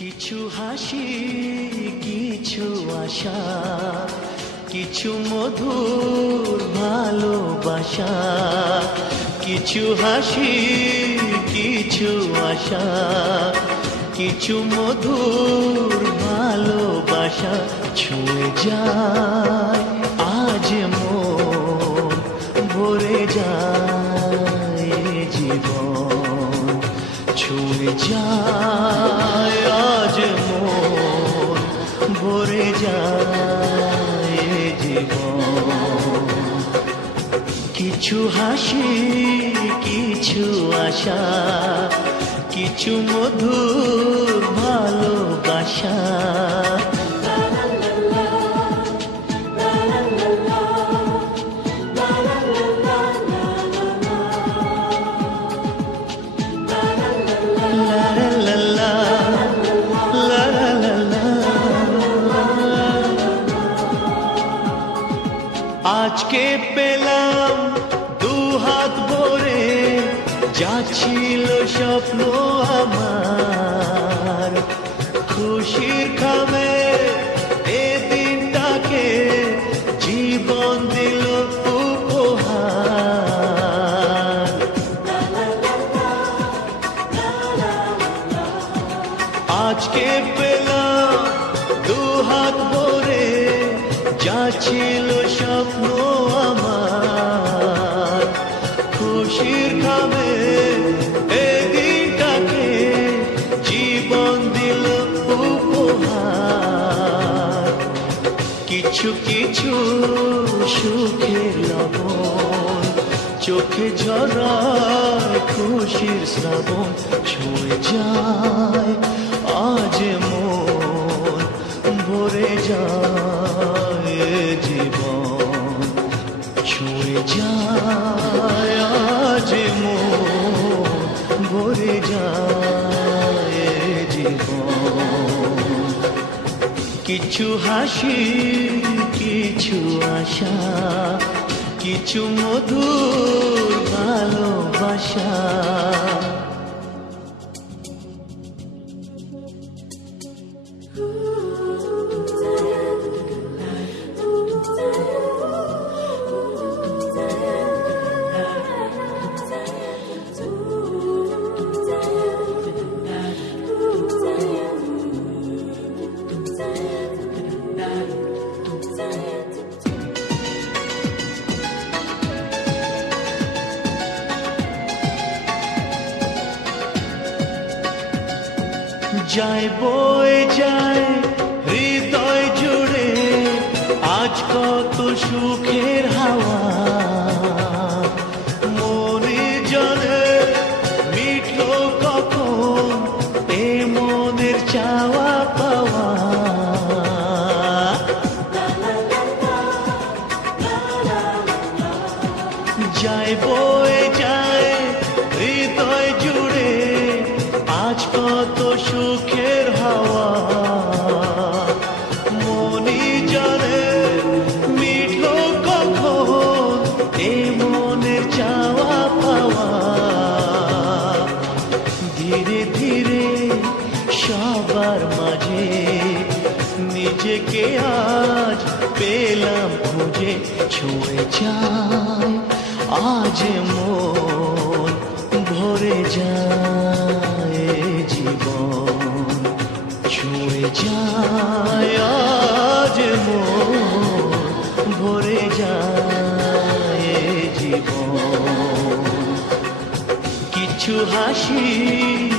কিছু হাসি, কিছু আশা, কিছু মধুর ভালোবাসা। কিছু হাসি, কিছু আশা, কিছু মধুর ভালোবাসা। ছুঁয়ে যায় আজ মন, ভরে যায় জীবন। ছুঁয়ে যায় আজ মন, ভরে যায় জীবন। কিছু হাসি, কিছু আশা, কিছু মধুর ভালোবাসা। আজকে পেলাম দুহাত ভরে, যা ছিল স্বপ্ন আমার। খুশির খামে এ দিনটাকে জীবন দিল উপহার। আজকে পেলাম দুহাত ভরে, যা ছিল স্বপ্ন আমার। খুশির খামে এ দিনটাকে জীবন দিল উপহার। কিছু কিছু সুখের লবণ, চোখে ঝরায় খুশির শ্রাবণ। ছুঁয়ে যায় আজ মন, ভরে যায় জীবন। ছুঁয়ে যায় আজ মন, ভরে যায় জীবন। কিছু হাসি, কিছু আশা, কিছু মধুর ভালোবাসা। যায় বয়ে যায় হৃদয় জুড়ে আজ কত সুখের হাওয়া। মনে জনে মিটলো কখন এ মনের চাওয়া পাওয়া। যায় বয়ে যায় হৃদয় জুড়ে আজ কত সুখের হাওয়া। মনি জানে মিটলো কখন এ মনের চাওয়া পাওয়া। ধীরে ধীরে সবার মাঝে নিজেকে আজ পেলাম খুঁজে। ছুঁয়ে যায় আজ মন, ভরে যায় জীবন। ছুঁয়ে যায় আজ মন, ভরে যায় জীবন। কিছু হাসি,